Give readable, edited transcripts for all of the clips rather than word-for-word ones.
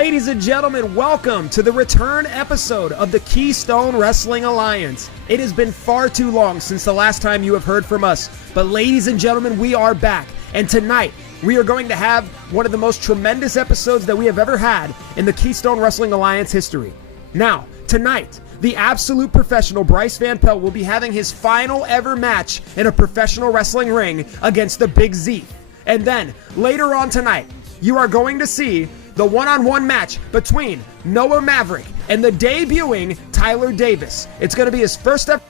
Ladies and gentlemen, welcome to the return episode of the Keystone Wrestling Alliance. It has been far too long since the last time you have heard from us, but ladies and gentlemen, we are back. And tonight, we are going to have one of the most tremendous episodes that we have ever had in the Keystone Wrestling Alliance history. Now, tonight, the absolute professional Bryce VanPelt will be having his final ever match in a professional wrestling ring against the Big Zeef. And then, later on tonight, you are going to see the one-on-one match between Noah Maverick and the debuting Tyler Davis. It's going to be his first ever.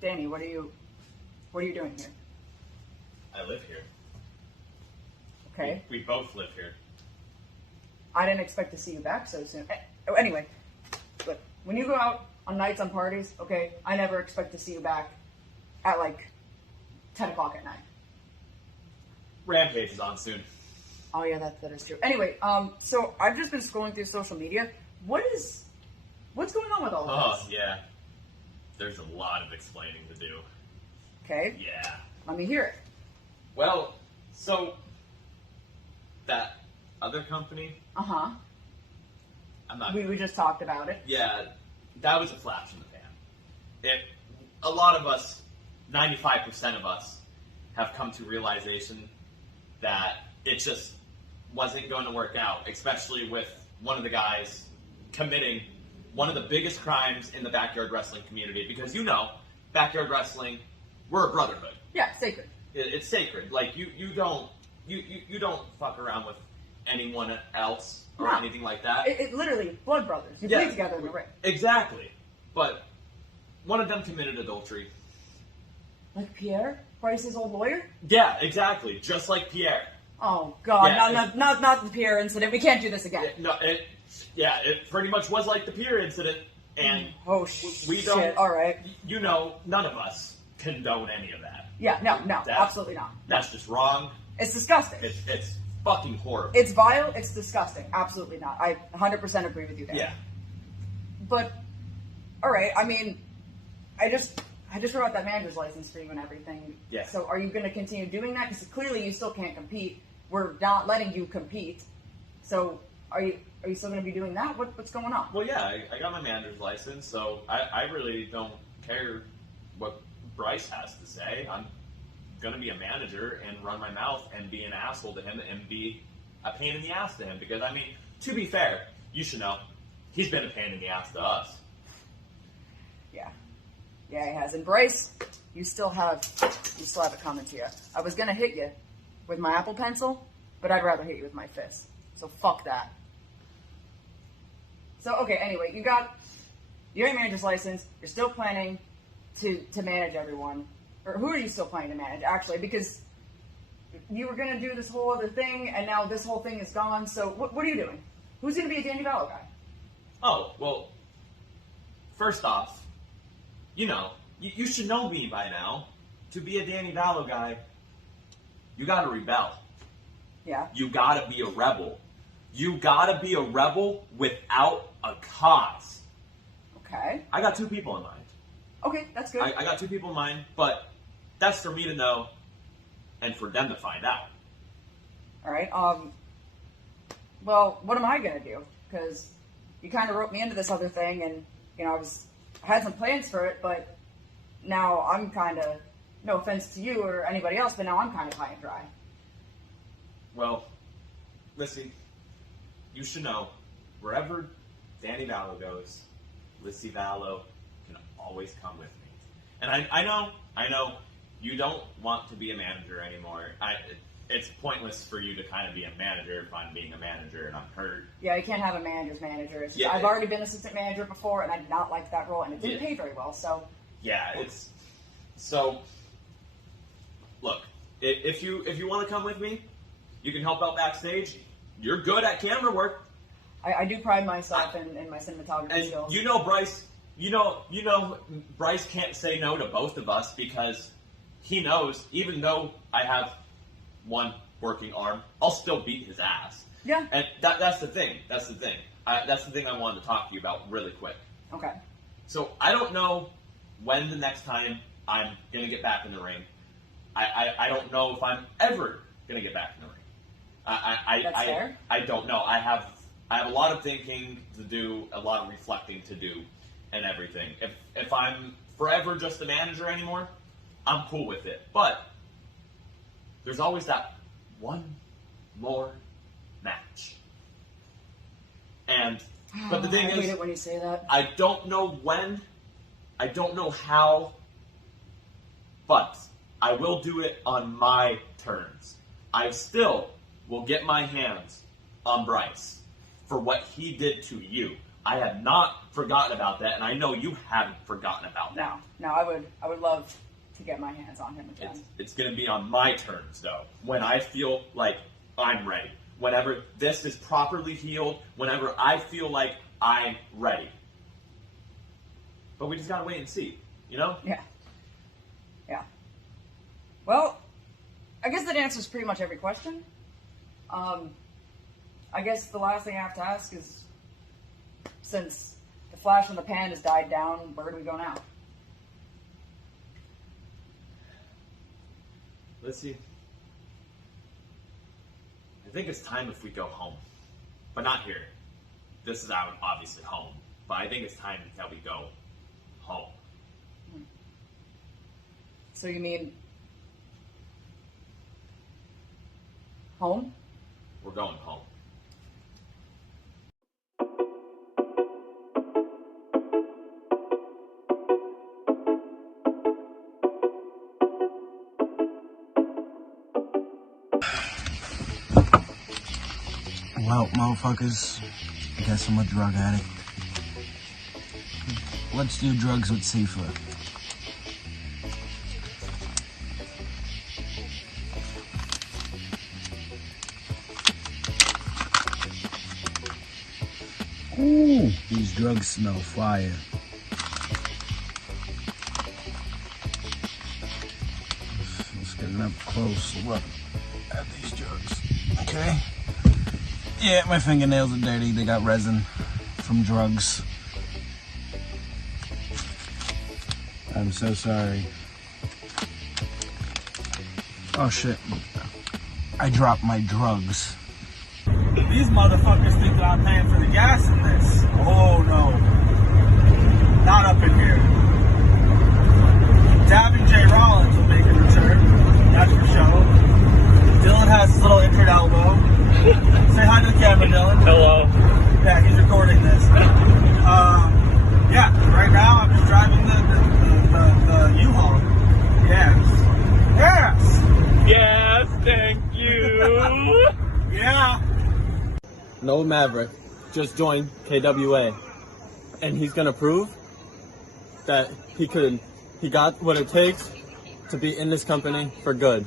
Danny, what are you doing here? I live here. Okay. We both live here. I didn't expect to see you back so soon. Anyway, look, when you go out on nights on parties, okay, I never expect to see you back at like 10 o'clock at night. Rampage is on soon. Oh yeah, that is true. Anyway, so I've just been scrolling through social media. What's going on with all of this? Oh, yeah. There's a lot of explaining to do. Okay. Yeah. Let me hear it. Well, so that other company, Uh-huh. I'm not... We just talked about it. Yeah, that was a flash in the pan. A lot of us, 95% of us, have come to realization that it just wasn't going to work out, especially with one of the guys committing one of the biggest crimes in the backyard wrestling community. Because backyard wrestling, we're a brotherhood. Yeah, sacred. It's sacred. Like you don't fuck around with anyone else or anything like that. It literally, blood brothers. You play together in the ring. Exactly. But one of them committed adultery. Like Pierre? Bryce's old lawyer? Yeah, exactly. Just like Pierre. Oh, God. Yeah, not the Pierre incident. We can't do this again. It pretty much was like the Pierre incident. And we don't... All right. None of us condone any of that. Yeah, no, absolutely not. That's just wrong. It's disgusting. It's fucking horrible. It's vile. It's disgusting. Absolutely not. I 100% agree with you there. Yeah. But, all right. I mean, I just wrote out that manager's license for you and everything. Yeah. So are you going to continue doing that? Because clearly you still can't compete. We're not letting you compete. So are you still going to be doing that? What's going on? Well, yeah, I got my manager's license, so I really don't care what Bryce has to say. I'm going to be a manager and run my mouth and be an asshole to him and be a pain in the ass to him. Because, I mean, to be fair, you should know, he's been a pain in the ass to us. Yeah. Yeah, he has. And Bryce, you still have it coming to you. I was going to hit you with my Apple Pencil, but I'd rather hit you with my fist. So fuck that. So, okay, anyway, you got your manager's license. You're still planning to manage everyone. Or who are you still planning to manage, actually? Because you were going to do this whole other thing, and now this whole thing is gone. So what are you doing? Who's going to be a Danny Vallo guy? Oh, well, first off, you should know me by now. To be a Danny Vallo guy, you got to rebel. Yeah. You got to be a rebel. You got to be a rebel without a cause. Okay. I got two people in mind. Okay, that's good. I got two people in mind, but that's for me to know and for them to find out. All right. Well, what am I going to do? Because you kind of wrote me into this other thing, and, I had some plans for it, but now I'm kind of, no offense to you or anybody else, but now I'm kind of high and dry. Well, listen, you should know, wherever Danny Vallo goes, Lissy Vallo can always come with me. And I know, you don't want to be a manager anymore. It's pointless for you to kind of be a manager if I'm being a manager and I'm hurt. Yeah, you can't have a manager's manager. I've already been assistant manager before, and I did not like that role, and it didn't pay very well, so... Yeah, So, look, if you want to come with me, you can help out backstage. You're good at camera work. I do pride myself in my cinematography skills. Bryce, Bryce can't say no to both of us because he knows, even though I have one working arm, I'll still beat his ass. Yeah. And that's the thing. That's the thing I wanted to talk to you about really quick. Okay. So I don't know when the next time I'm going to get back in the ring. I don't know if I'm ever going to get back in the ring. That's fair. I don't know. I have a lot of thinking to do, a lot of reflecting to do, and everything. If I'm forever just the manager anymore, I'm cool with it. But there's always that one more match. But the thing I is, hate it when you say that. I don't know when, I don't know how, but I will do it on my terms. I still will get my hands on Bryce for what he did to you. I have not forgotten about that, and I know you haven't forgotten about that. No, I would love to get my hands on him again. It's going to be on my terms, though, when I feel like I'm ready. Whenever this is properly healed, whenever I feel like I'm ready. But we just got to wait and see, you know? Yeah. Well, I guess that answers pretty much every question. I guess the last thing I have to ask is, since the flash in the pan has died down, where do we go now? Let's see. I think it's time if we go home. But not here. This is obviously home. But I think it's time that we go home. So you mean home? We're going home. Well, motherfuckers, I guess I'm a drug addict. Let's do drugs with Ziefer. Ooh, these drugs smell fire. Let's get an up close look at these drugs. Okay. Yeah, my fingernails are dirty. They got resin from drugs. I'm so sorry. Oh shit. I dropped my drugs. These motherfuckers think that I'm paying for the gas in this. Oh no. Not up in here. Dabbing J. Rollins will make a return. That's for show. Dylan has his little injured elbow. Say hi to the camera, Dylan. Hello. Yeah, he's recording this. Yeah, right now I'm just driving the U-Haul. Yes. Yes, thank you. Yeah. No Maverick just joined KWA, and he's gonna prove that he got what it takes to be in this company for good.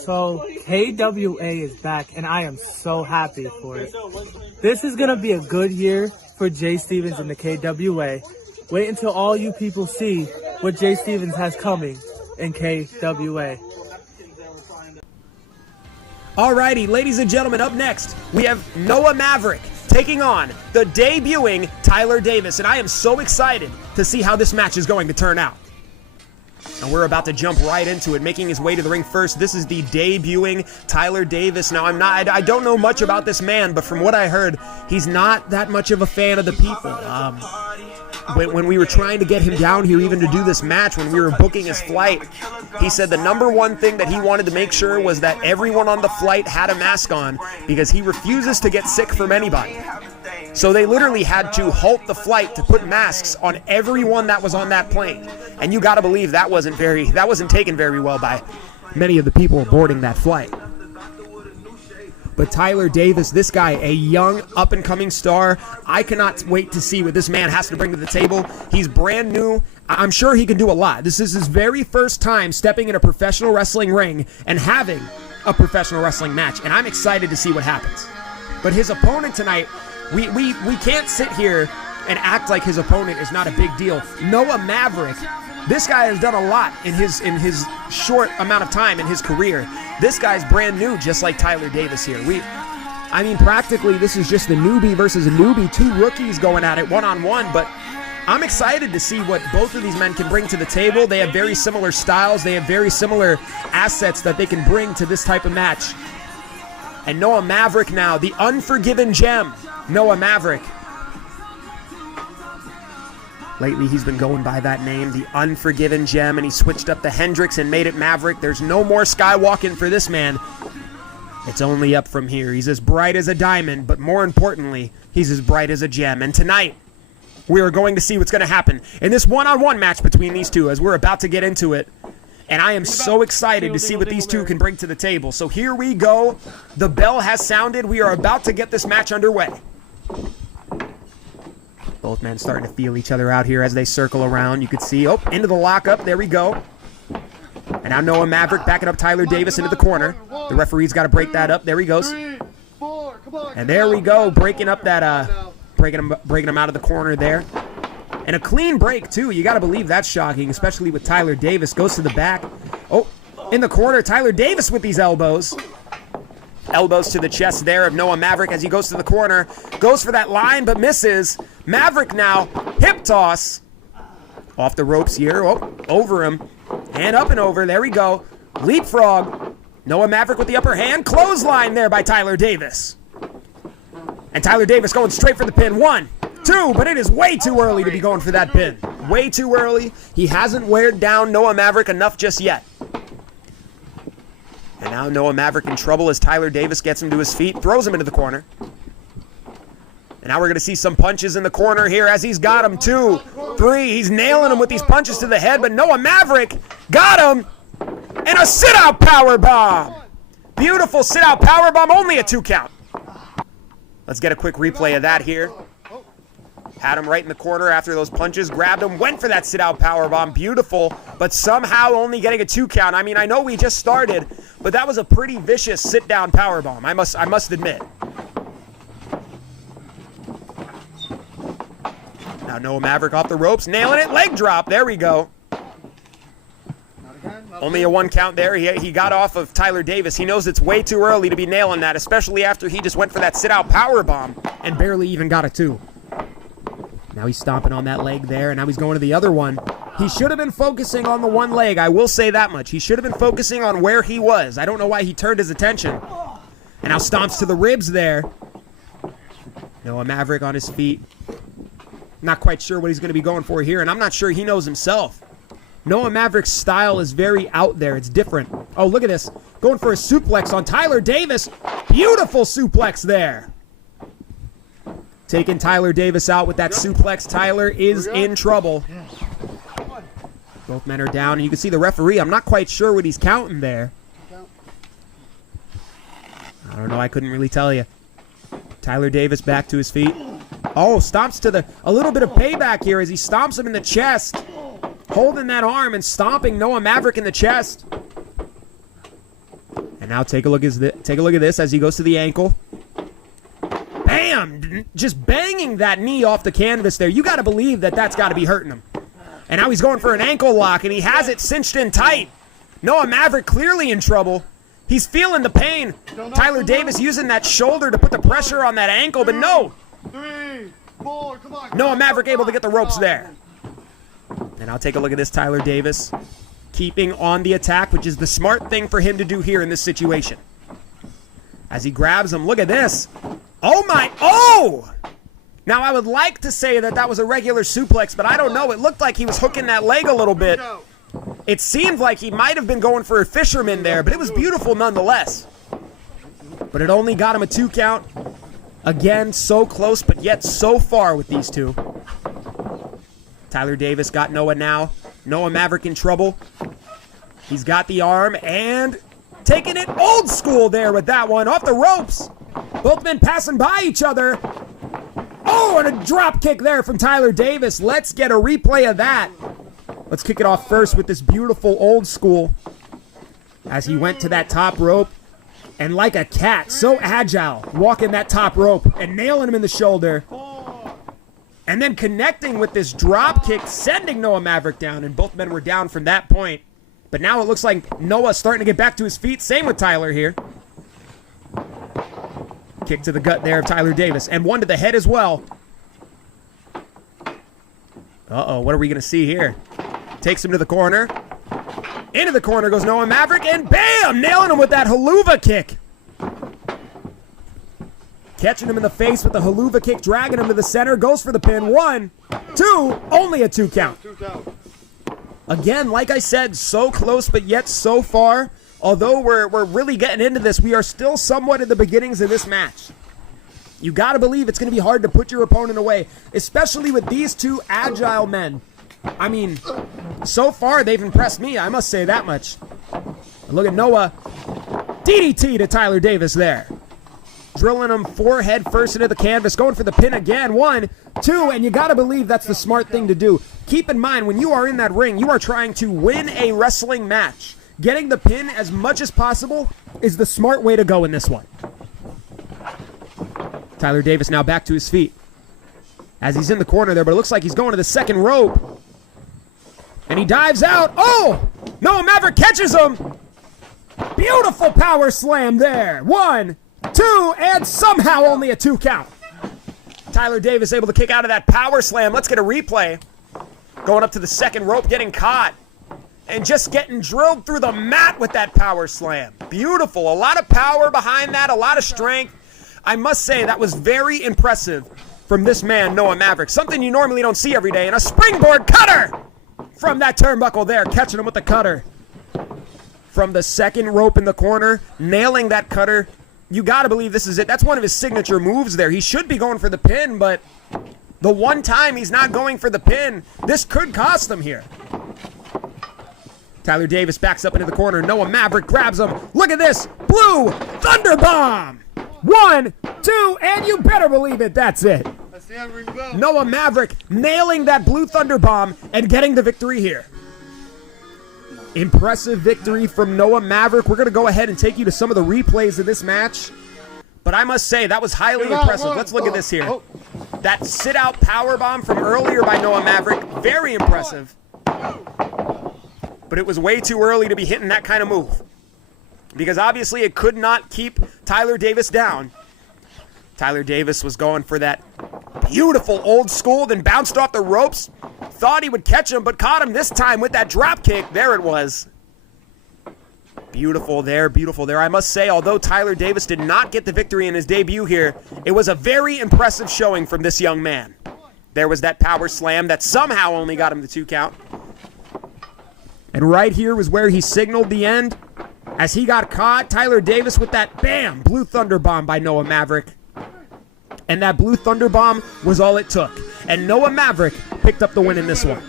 So KWA is back, and I am so happy for it. This is going to be a good year for Jay Stevens and the KWA. Wait until all you people see what Jay Stevens has coming in KWA. Alrighty, ladies and gentlemen, up next, we have Noah Maverick taking on the debuting Tyler Davis, and I am so excited to see how this match is going to turn out. And we're about to jump right into it. Making his way to the ring first, this is the debuting Tyler Davis. Now, I don't know much about this man, but from what I heard, he's not that much of a fan of the people. When we were trying to get him down here even to do this match, when we were booking his flight, he said the number one thing that he wanted to make sure was that everyone on the flight had a mask on, because he refuses to get sick from anybody. So they literally had to halt the flight to put masks on everyone that was on that plane. And you gotta believe that wasn't taken very well by many of the people boarding that flight. But Tyler Davis, this guy, a young up-and-coming star, I cannot wait to see what this man has to bring to the table. He's brand new. I'm sure he can do a lot. This is his very first time stepping in a professional wrestling ring and having a professional wrestling match, and I'm excited to see what happens. But his opponent tonight, we can't sit here and act like his opponent is not a big deal. Noah Maverick, this guy has done a lot in his short amount of time in his career. This guy's brand new, just like Tyler Davis here. Practically this is just the newbie versus a newbie, two rookies going at it one-on-one, but I'm excited to see what both of these men can bring to the table. They have very similar styles. They have very similar assets that they can bring to this type of match. And Noah Maverick now, the Unforgiven Gem. Noah Maverick. Lately, he's been going by that name, the Unforgiven Gem, and he switched up the Hendrix and made it Maverick. There's no more skywalking for this man. It's only up from here. He's as bright as a diamond, but more importantly, he's as bright as a gem. And tonight, we are going to see what's going to happen in this one-on-one match between these two as we're about to get into it. And I am so excited to see what these two can bring to the table. So here we go. The bell has sounded. We are about to get this match underway. Both men starting to feel each other out here as they circle around. You can see, oh, into the lockup. There we go. And now Noah Maverick backing up Tyler Davis into the corner. The referee's got to break that up. There he goes. And there we go, breaking up that, breaking him out of the corner there. And a clean break, too. You got to believe that's shocking, especially with Tyler Davis. Goes to the back. Oh, in the corner, Tyler Davis with these elbows. Elbows to the chest there of Noah Maverick as he goes to the corner. Goes for that line, but misses. Maverick now, hip toss. Off the ropes here. Oh, over him. And up and over. There we go. Leapfrog. Noah Maverick with the upper hand. Clothesline there by Tyler Davis. And Tyler Davis going straight for the pin. 1, 2, but it is way too early to be going for that pin. Way too early. He hasn't weared down Noah Maverick enough just yet. And now Noah Maverick in trouble as Tyler Davis gets him to his feet, throws him into the corner. And now we're going to see some punches in the corner here as he's got him. 2, 3. He's nailing him with these punches to the head, but Noah Maverick got him. And a sit-out powerbomb. Beautiful sit-out powerbomb, only a 2 count. Let's get a quick replay of that here. Had him right in the corner after those punches, grabbed him, went for that sit-out powerbomb. Beautiful, but somehow only getting a 2 count. I mean, I know we just started, but that was a pretty vicious sit-down powerbomb, I must admit. Now Noah Maverick off the ropes, nailing it, leg drop, there we go. Only a 1 count there. He got off of Tyler Davis. He knows it's way too early to be nailing that, especially after he just went for that sit-out powerbomb and barely even got a 2. Now he's stomping on that leg there, and now he's going to the other one. He should have been focusing on the one leg, I will say that much. He should have been focusing on where he was. I don't know why he turned his attention. And now stomps to the ribs there. Noah Maverick on his feet. Not quite sure what he's going to be going for here, and I'm not sure he knows himself. Noah Maverick's style is very out there. It's different. Oh, look at this. Going for a suplex on Tyler Davis. Beautiful suplex there. Taking Tyler Davis out with that suplex. Tyler is in trouble. Both men are down, and you can see the referee. I'm not quite sure what he's counting there. I don't know. I couldn't really tell you. Tyler Davis back to his feet. Oh, stomps to a little bit of payback here as he stomps him in the chest. Holding that arm and stomping Noah Maverick in the chest. And now take a look at this as he goes to the ankle. Bam! Just banging that knee off the canvas there. You got to believe that that's got to be hurting him. And now he's going for an ankle lock, and he has it cinched in tight. Noah Maverick clearly in trouble. He's feeling the pain. Tyler Davis using that shoulder to put the pressure on that ankle, but no. 3, 4, come on. Noah Maverick able to get the ropes there. And I'll take a look at this Tyler Davis. Keeping on the attack, which is the smart thing for him to do here in this situation. As he grabs him, look at this. Oh my, oh! Now I would like to say that that was a regular suplex, but I don't know. It looked like he was hooking that leg a little bit. It seemed like he might have been going for a fisherman there, but it was beautiful nonetheless. But it only got him a 2 count. Again, so close, but yet so far with these two. Tyler Davis got Noah now. Noah Maverick in trouble. He's got the arm and taking it old school there with that one. Off the ropes. Both men passing by each other. Oh, and a drop kick there from Tyler Davis. Let's get a replay of that. Let's kick it off first with this beautiful old school. As he went to that top rope. And like a cat, so agile, walking that top rope and nailing him in the shoulder. And then connecting with this drop kick, sending Noah Maverick down. And both men were down from that point. But now it looks like Noah's starting to get back to his feet. Same with Tyler here. Kick to the gut there of Tyler Davis. And one to the head as well. Uh-oh, what are we going to see here? Takes him to the corner. Into the corner goes Noah Maverick, and bam! Nailing him with that haluva kick. Catching him in the face with the haluva kick, dragging him to the center, goes for the pin. 1, 2, only a 2 count. Again, like I said, so close, but yet so far. Although we're really getting into this, we are still somewhat in the beginnings of this match. You got to believe it's going to be hard to put your opponent away, especially with these two agile men. I mean, so far they've impressed me, I must say that much. Look at Noah. DDT to Tyler Davis there. Drilling him forehead first into the canvas, going for the pin again. 1, 2, and you got to believe that's the smart thing to do. Keep in mind, when you are in that ring, you are trying to win a wrestling match. Getting the pin as much as possible is the smart way to go in this one. Tyler Davis now back to his feet as he's in the corner there, but it looks like he's going to the second rope. And he dives out. Oh! Noah Maverick catches him. Beautiful power slam there. 1, 2, and somehow only a 2 count. Tyler Davis able to kick out of that power slam. Let's get a replay. Going up to the second rope, getting caught. And just getting drilled through the mat with that power slam. Beautiful. A lot of power behind that, a lot of strength. I must say that was very impressive from this man, Noah Maverick. Something you normally don't see every day. And a springboard cutter from that turnbuckle there, catching him with the cutter. From the second rope in the corner, nailing that cutter. You got to believe this is it. That's one of his signature moves there. He should be going for the pin, but the one time he's not going for the pin, this could cost him here. Tyler Davis backs up into the corner. Noah Maverick grabs him. Look at this. Blue Thunder Bomb. 1, 2, and you better believe it. That's it. Noah Maverick nailing that Blue Thunder Bomb and getting the victory here. Impressive victory from Noah Maverick. We're going to go ahead and take you to some of the replays of this match. But I must say, that was highly impressive. Let's look at this here. That sit-out powerbomb from earlier by Noah Maverick. Very impressive. But it was way too early to be hitting that kind of move. Because obviously it could not keep Tyler Davis down. Tyler Davis was going for that beautiful old school, then bounced off the ropes. Thought he would catch him, but caught him this time with that drop kick. There it was. Beautiful there, beautiful there. I must say, although Tyler Davis did not get the victory in his debut here, it was a very impressive showing from this young man. There was that power slam that somehow only got him the 2 count. And right here was where he signaled the end. As he got caught, Tyler Davis with that, bam, Blue Thunder Bomb by Noah Maverick. And that Blue Thunder Bomb was all it took. And Noah Maverick picked up the win in this one.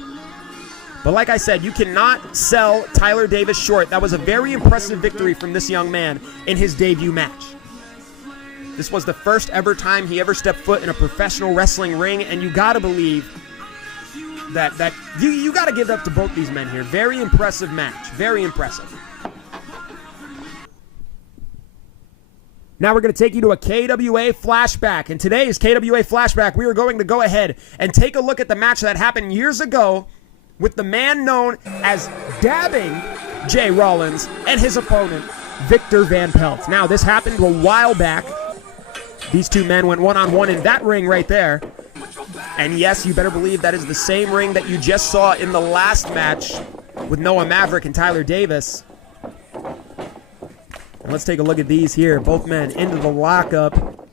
But like I said, you cannot sell Tyler Davis short. That was a very impressive victory from this young man in his debut match. This was the first ever time he ever stepped foot in a professional wrestling ring, and you gotta believe that you got to give it up to both these men here. Very impressive match. Very impressive. Now we're going to take you to a KWA flashback. In today's KWA flashback, we are going to go ahead and take a look at the match that happened years ago with the man known as Dabbing Jay Rollins and his opponent, Victor VanPelt. Now, this happened a while back. These two men went one-on-one in that ring right there. And yes, you better believe that is the same ring that you just saw in the last match with Noah Maverick and Tyler Davis. And let's take a look at these here. Both men into the lockup,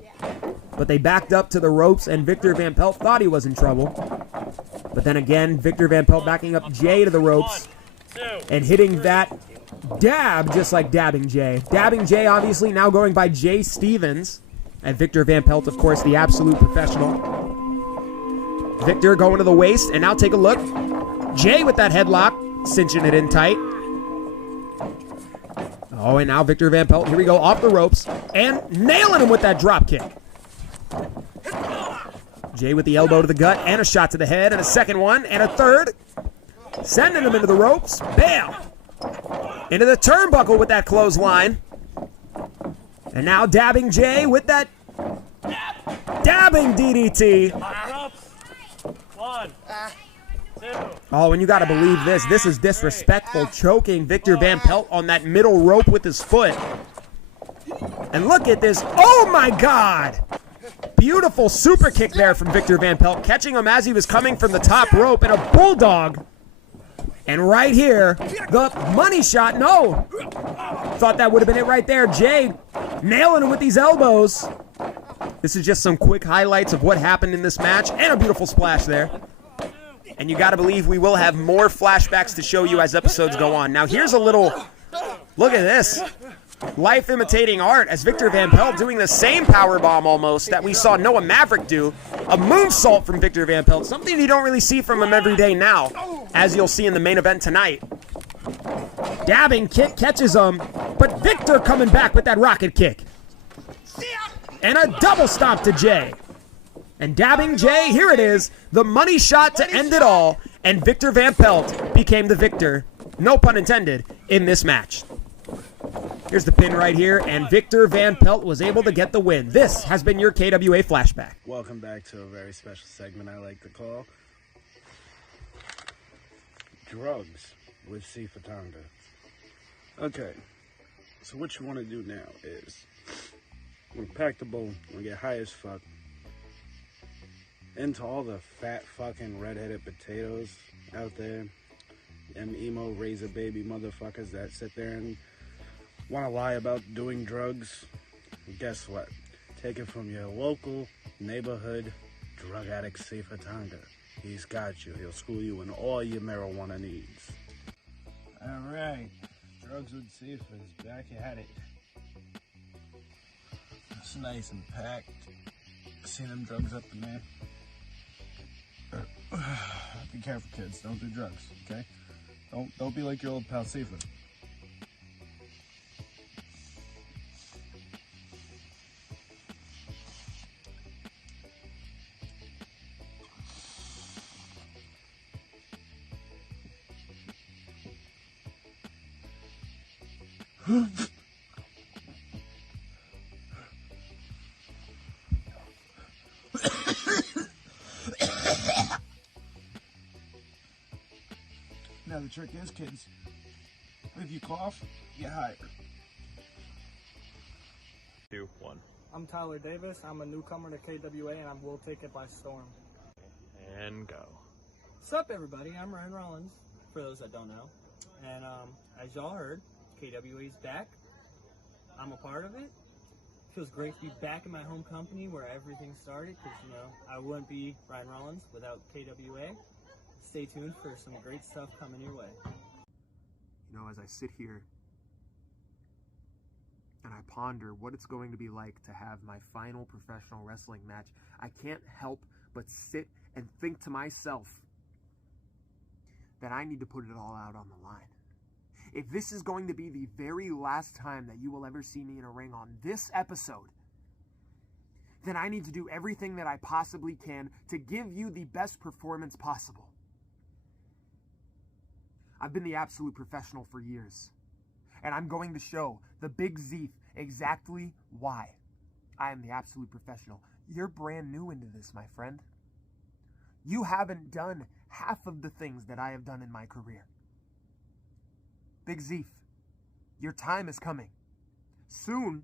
but they backed up to the ropes, and Victor VanPelt thought he was in trouble. But then again, Victor VanPelt backing up Jay to the ropes and hitting that dab just like Dabbing Jay. Dabbing Jay obviously now going by Jay Stevens. And Victor VanPelt, of course, the absolute professional. Victor going to the waist, and now take a look. Jay with that headlock, cinching it in tight. Oh, and now Victor VanPelt, here we go, off the ropes, and nailing him with that drop kick. Jay with the elbow to the gut, and a shot to the head, and a second one, and a third. Sending him into the ropes, bam! Into the turnbuckle with that clothesline. And now Dabbing Jay with that dabbing DDT. 1, 2. Oh, and you got to believe this. This is disrespectful, choking Victor VanPelt on that middle rope with his foot. And look at this. Oh, my God. beautiful super kick there from Victor VanPelt, catching him as he was coming from the top rope, and a bulldog. And right here, the money shot. No. Thought that would have been it right there. Jay nailing him with these elbows. This is just some quick highlights of what happened in this match, and a beautiful splash there. And you got to believe we will have more flashbacks to show you as episodes go on. Now here's a little, look at this. Life imitating art as Victor VanPelt doing the same powerbomb almost that we saw Noah Maverick do. A moonsault from Victor VanPelt, something you don't really see from him every day now, as you'll see in the main event tonight. Dabbing kick catches him, but Victor coming back with that rocket kick. And a double stomp to Jay. And dabbing Jay, here it is, the money shot to end it all, and Victor VanPelt became the victor, no pun intended, in this match. Here's the pin right here, and Victor VanPelt was able to get the win. This has been your KWA Flashback. Welcome back to a very special segment I like to call Drugs with Zeef. Okay, so what you want to do now is we're gonna pack the bowl, we're gonna get high as fuck into all the fat fucking redheaded potatoes out there, them emo razor baby motherfuckers that sit there and want to lie about doing drugs. Guess what? Take it from your local neighborhood drug addict Zeef. He's got you. He'll school you in all your marijuana needs. All right, Drugs with Zeef is back at it. It's nice and packed. See them drugs up in there? Be careful, kids. Don't do drugs, okay? Don't be like your old pal Zeef. Now the trick is, kids, if you cough, get higher. 2, 1. I'm Tyler Davis. I'm a newcomer to KWA, and I will take it by storm. And go. What's up, everybody? I'm Ryan Rollins, for those that don't know. And as y'all heard, KWA's back. I'm a part of it. Feels great to be back in my home company where everything started, because, you know, I wouldn't be Ryan Rollins without KWA. Stay tuned for some great stuff coming your way. You know, as I sit here and I ponder what it's going to be like to have my final professional wrestling match, I can't help but sit and think to myself that I need to put it all out on the line. If this is going to be the very last time that you will ever see me in a ring on this episode, then I need to do everything that I possibly can to give you the best performance possible. I've been the absolute professional for years, and I'm going to show the Big Zeef exactly why I am the absolute professional. You're brand new into this, my friend. You haven't done half of the things that I have done in my career. Big Zeef, your time is coming. Soon,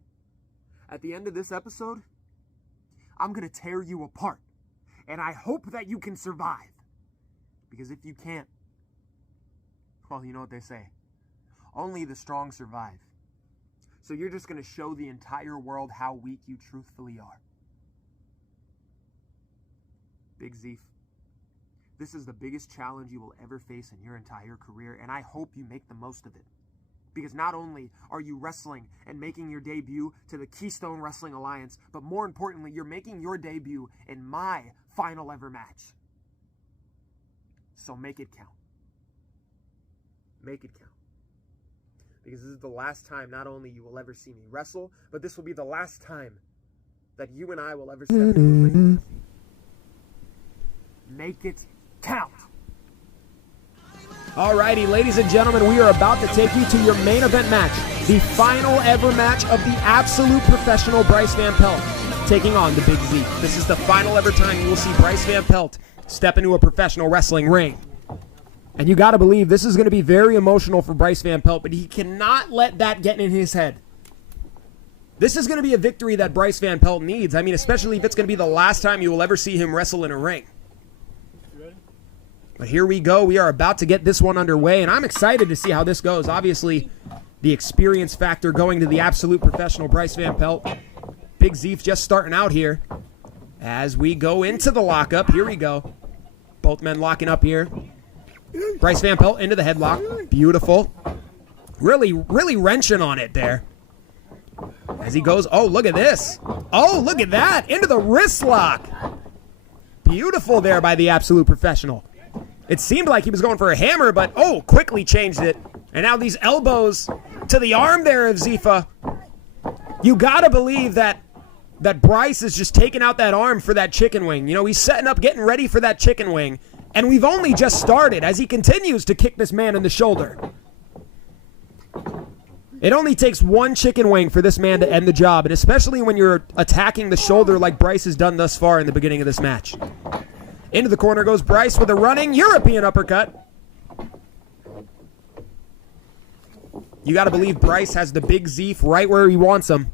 at the end of this episode, I'm going to tear you apart, and I hope that you can survive. Because if you can't, well, you know what they say. Only the strong survive. So you're just going to show the entire world how weak you truthfully are. Big Zeef, this is the biggest challenge you will ever face in your entire career, and I hope you make the most of it. Because not only are you wrestling and making your debut to the Keystone Wrestling Alliance, but more importantly, you're making your debut in my final ever match. So make it count. Make it count. Because this is the last time not only you will ever see me wrestle, but this will be the last time that you and I will ever step into the ring. Make it count. Alrighty, ladies and gentlemen, we are about to take you to your main event match. The final ever match of the absolute professional Bryce VanPelt taking on the Big Zeef. This is the final ever time you will see Bryce VanPelt step into a professional wrestling ring. And you got to believe this is going to be very emotional for Bryce VanPelt, but he cannot let that get in his head. This is going to be a victory that Bryce VanPelt needs. I mean, especially if it's going to be the last time you will ever see him wrestle in a ring. But here we go. We are about to get this one underway, and I'm excited to see how this goes. Obviously, the experience factor going to the absolute professional Bryce VanPelt. Big Zeef just starting out here. As we go into the lockup, here we go. Both men locking up here. Bryce VanPelt into the headlock. Beautiful. Really wrenching on it there. As he goes, oh, look at this. Oh, look at that. Into the wrist lock. Beautiful there by the absolute professional. It seemed like he was going for a hammer, but, oh, quickly changed it. And now these elbows to the arm there of Zeef. You got to believe that Bryce is just taking out that arm for that chicken wing. You know, he's setting up, getting ready for that chicken wing. And we've only just started as he continues to kick this man in the shoulder. It only takes one chicken wing for this man to end the job, and especially when you're attacking the shoulder like Bryce has done thus far in the beginning of this match. Into the corner goes Bryce with a running European uppercut. You got to believe Bryce has the Big Zeef right where he wants him.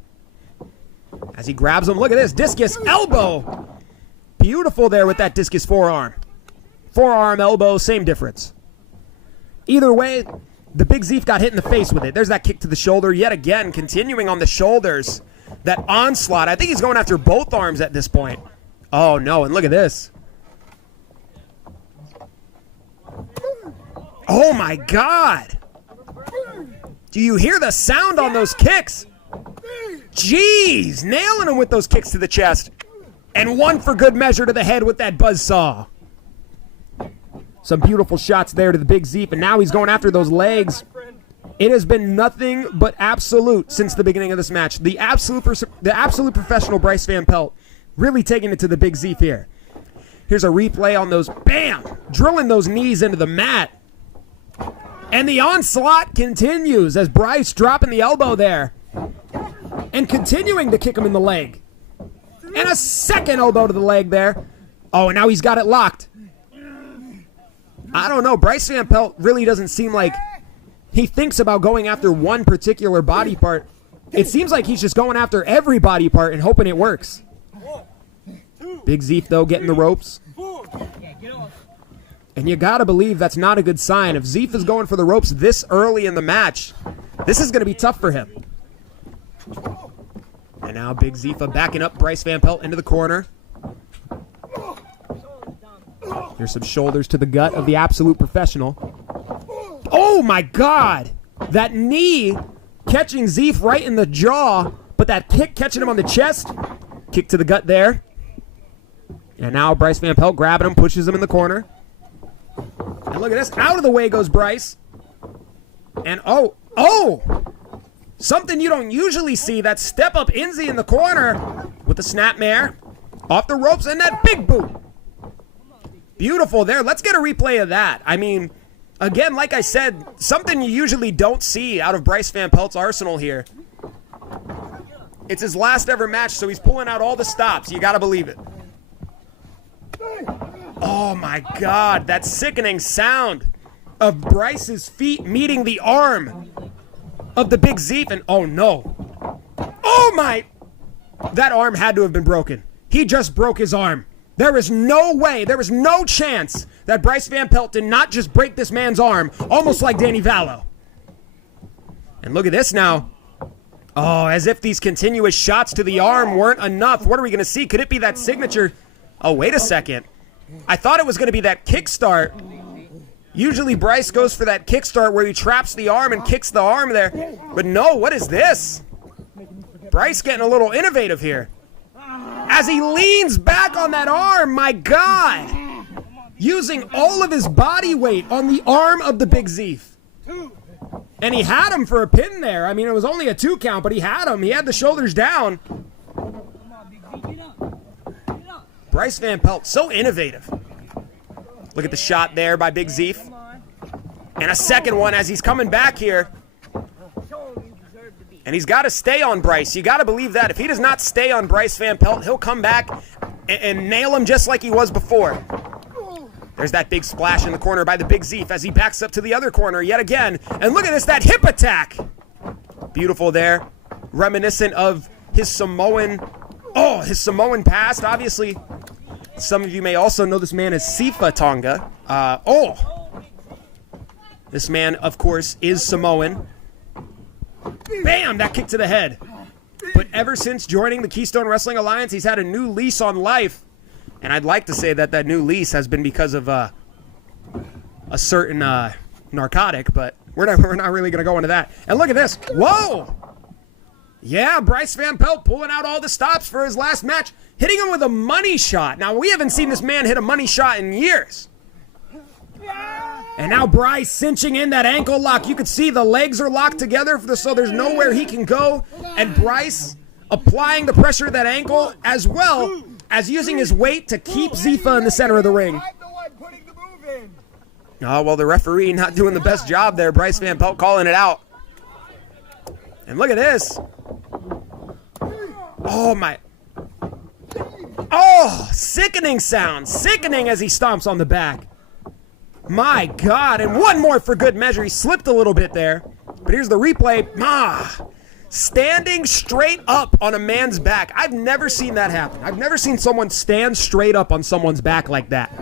As he grabs him, look at this, discus elbow. Beautiful there with that discus forearm. Forearm, elbow, same difference. Either way, the Big Zeef got hit in the face with it. There's that kick to the shoulder yet again, continuing on the shoulders. That onslaught. I think he's going after both arms at this point. Oh, no, and look at this. Oh, my God. Do you hear the sound on those kicks? Jeez, nailing him with those kicks to the chest. And one for good measure to the head with that buzzsaw. Some beautiful shots there to the Big Zeef, and now he's going after those legs. It has been nothing but absolute since the beginning of this match. The absolute professional Bryce VanPelt really taking it to the Big Zeef here. Here's a replay on those, bam, drilling those knees into the mat. And the onslaught continues as Bryce dropping the elbow there. And continuing to kick him in the leg. And a second elbow to the leg there. Oh, and now he's got it locked. I don't know. Bryce VanPelt really doesn't seem like he thinks about going after one particular body part. It seems like he's just going after every body part and hoping it works. Big Zeef, though, getting the ropes. And you got to believe that's not a good sign. If Zeef is going for the ropes this early in the match, this is going to be tough for him. And now Big Zeef backing up Bryce VanPelt into the corner. Here's some shoulders to the gut of the absolute professional. Oh, my God. That knee catching Zeef right in the jaw, but that kick catching him on the chest. Kick to the gut there. And now Bryce VanPelt grabbing him, pushes him in the corner. And look at this. Out of the way goes Bryce. And oh, something you don't usually see, that step-up Inzi in the corner with the snapmare. Off the ropes and that big boot. Beautiful there. Let's get a replay of that. I mean, again, like I said, something you usually don't see out of Bryce VanPelt's arsenal here. It's his last ever match, so he's pulling out all the stops. You got to believe it. Oh, my God. That sickening sound of Bryce's feet meeting the arm of the Big Zeef. And, oh, no. Oh, my. That arm had to have been broken. He just broke his arm. There is no way, there is no chance that Bryce VanPelt did not just break this man's arm, almost like Danny Vallow. And look at this now. Oh, as if these continuous shots to the arm weren't enough. What are we going to see? Could it be that signature? Oh, wait a second. I thought it was going to be that kickstart. Usually Bryce goes for that kickstart where he traps the arm and kicks the arm there. But no, what is this? Bryce getting a little innovative here. As he leans back on that arm, my God. Using all of his body weight on the arm of the Big Zeef. And he had him for a pin there. I mean, it was only a 2 count, but he had him. He had the shoulders down. Bryce VanPelt, so innovative. Look at the shot there by Big Zeef. And a second one as he's coming back here. And he's got to stay on Bryce. You got to believe that. If he does not stay on Bryce VanPelt, he'll come back and nail him just like he was before. There's that big splash in the corner by the Big Zeef as he backs up to the other corner yet again. And look at this, that hip attack. Beautiful there. Reminiscent of his Samoan past. Obviously, some of you may also know this man as Sifa Tonga. This man, of course, is Samoan. Bam! That kick to the head. But ever since joining the Keystone Wrestling Alliance, he's had a new lease on life. And I'd like to say that that new lease has been because of a certain narcotic, but we're not really going to go into that. And look at this. Whoa! Yeah, Bryce VanPelt pulling out all the stops for his last match, hitting him with a money shot. Now, we haven't seen this man hit a money shot in years. And now Bryce cinching in that ankle lock. You could see the legs are locked together, so there's nowhere he can go. And Bryce applying the pressure of that ankle, as well as using his weight to keep Zeef in the center of the ring. Oh, well, the referee not doing the best job there. Bryce VanPelt calling it out. And look at this. Oh, my. Oh, sickening sound. Sickening as he stomps on the back. My God. And one more for good measure. He slipped a little bit there. But here's the replay. Standing straight up on a man's back. I've never seen that happen. I've never seen someone stand straight up on someone's back like that.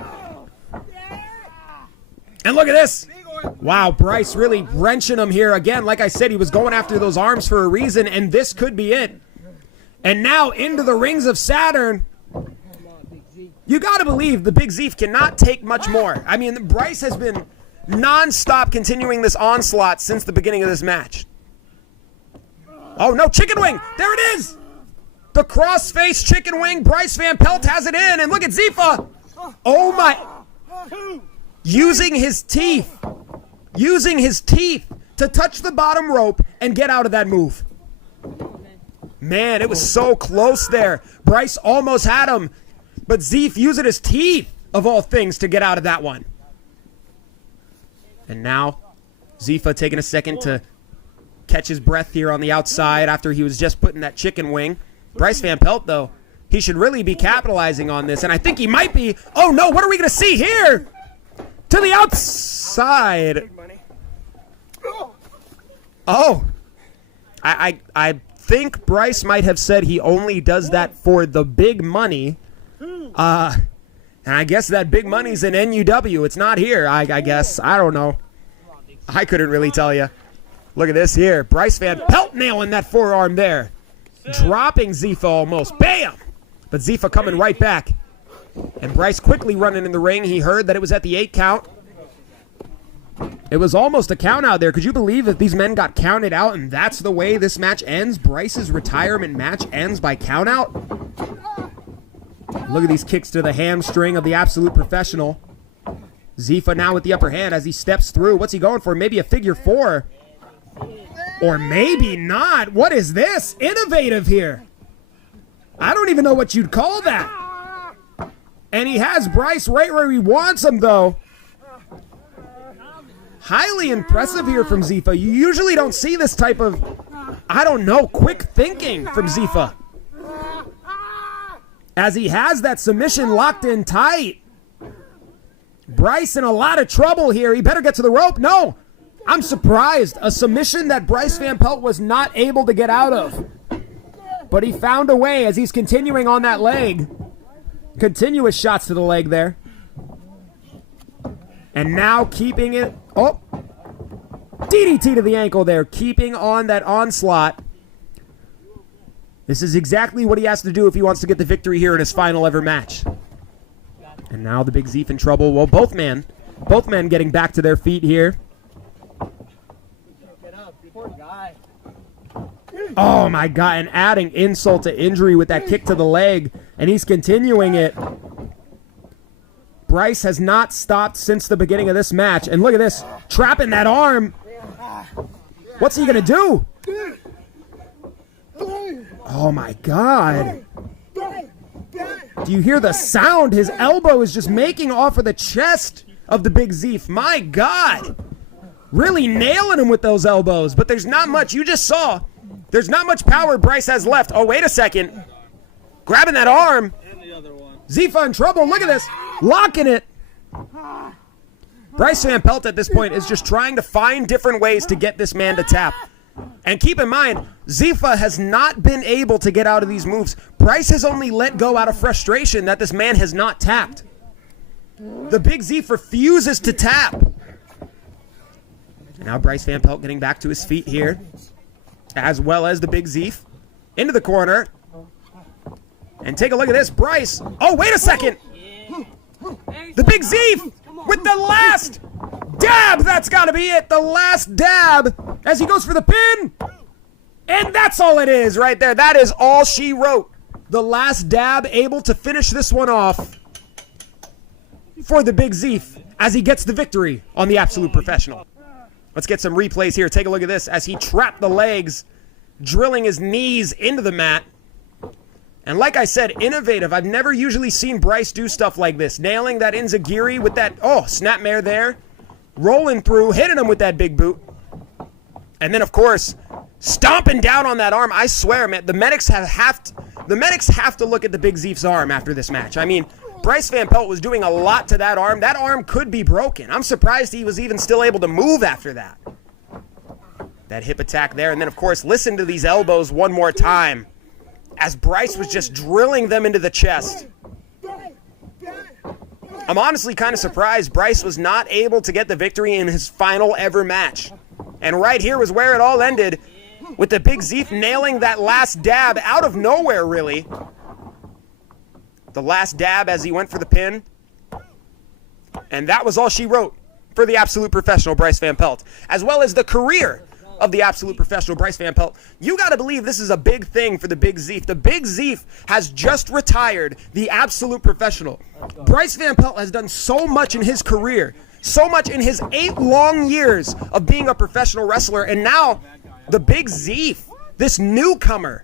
And look at this. Wow, Bryce really wrenching him here. Again, like I said, he was going after those arms for a reason, and this could be it. And now into the rings of Saturn. You got to believe the Big Zeef cannot take much more. I mean, Bryce has been non-stop continuing this onslaught since the beginning of this match. Oh, no, chicken wing. There it is. The cross-face chicken wing. Bryce VanPelt has it in, and look at Zeef. Oh, my. Using his teeth to touch the bottom rope and get out of that move. Man, it was so close there. Bryce almost had him, but Zeef using his teeth, of all things, to get out of that one. And now, Zeef taking a second to catch his breath here on the outside after he was just putting that chicken wing. Bryce VanPelt, though, he should really be capitalizing on this, and I think he might be. Oh, no, what are we going to see here? To the outside. Oh. I think Bryce might have said he only does that for the big money. And I guess that big money's in NUW. It's not here, I guess. I don't know. I couldn't really tell you. Look at this here. Bryce VanPelt nailing that forearm there. Dropping Zeef almost. Bam! But Zeef coming right back. And Bryce quickly running in the ring. He heard that it was at the 8 count. It was almost a count out there. Could you believe that these men got counted out and that's the way this match ends? Bryce's retirement match ends by count out. Look at these kicks to the hamstring of the absolute professional. Zeef now with the upper hand as he steps through. What's he going for? Maybe a figure 4. Or maybe not. What is this? Innovative here. I don't even know what you'd call that. And he has Bryce right where he wants him, though. Highly impressive here from Zeef. You usually don't see this type of, I don't know, quick thinking from Zeef. As he has that submission locked in tight. Bryce in a lot of trouble here. He better get to the rope. No, I'm surprised. A submission that Bryce VanPelt was not able to get out of. But he found a way as he's continuing on that leg. Continuous shots to the leg there. And now keeping it. Oh. DDT to the ankle there. Keeping on that onslaught. This is exactly what he has to do if he wants to get the victory here in his final ever match. And now the Big Zeef in trouble. Well, both men getting back to their feet here. Oh, my God. And adding insult to injury with that kick to the leg. And he's continuing it. Bryce has not stopped since the beginning of this match. And look at this. Trapping that arm. What's he going to do? Oh, my God. Do you hear the sound his elbow is just making off of the chest of the Big Zeef? My God. Really nailing him with those elbows. But there's not much. You just saw. There's not much power Bryce has left. Oh, wait a second. Grabbing that arm. Zeef in trouble. Look at this. Locking it. Bryce VanPelt at this point is just trying to find different ways to get this man to tap. And keep in mind, Zeef has not been able to get out of these moves. Bryce has only let go out of frustration that this man has not tapped. The Big Zeef refuses to tap. Now Bryce VanPelt getting back to his feet here, as well as the Big Zeef into the corner. And take a look at this, Bryce. Oh, wait a second. The Big Zeef with the last dab. That's got to be it. The last dab as he goes for the pin. And that's all it is right there. That is all she wrote. The last dab able to finish this one off for the Big Zeef as he gets the victory on the Absolute Professional. Let's get some replays here. Take a look at this as he trapped the legs, drilling his knees into the mat. And like I said, innovative. I've never usually seen Bryce do stuff like this. Nailing that enziguri with that, snapmare there. Rolling through, hitting him with that big boot. And then, of course, stomping down on that arm. I swear, man, the medics have to look at the Big Zeef's arm after this match. I mean, Bryce VanPelt was doing a lot to that arm. That arm could be broken. I'm surprised he was even still able to move after that. That hip attack there. And then, of course, listen to these elbows one more time as Bryce was just drilling them into the chest. I'm honestly kind of surprised Bryce was not able to get the victory in his final ever match. And right here was where it all ended, with the Big Zeef nailing that last dab out of nowhere, really. The last dab as he went for the pin. And that was all she wrote for the Absolute Professional Bryce VanPelt, as well as the career of the Absolute Professional Bryce VanPelt. You got to believe this is a big thing for the Big Zeef. The Big Zeef has just retired the Absolute Professional. Bryce VanPelt has done so much in his career, so much in his 8 long years of being a professional wrestler, and now the Big Zeef, this newcomer,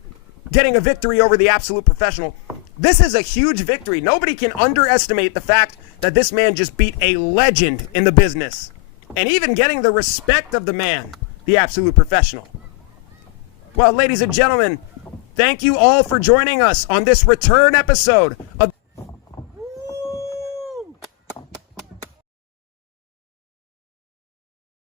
getting a victory over the Absolute Professional. This is a huge victory. Nobody can underestimate the fact that this man just beat a legend in the business, and even getting the respect of the man, the Absolute Professional. Well, ladies and gentlemen, thank you all for joining us on this return episode of the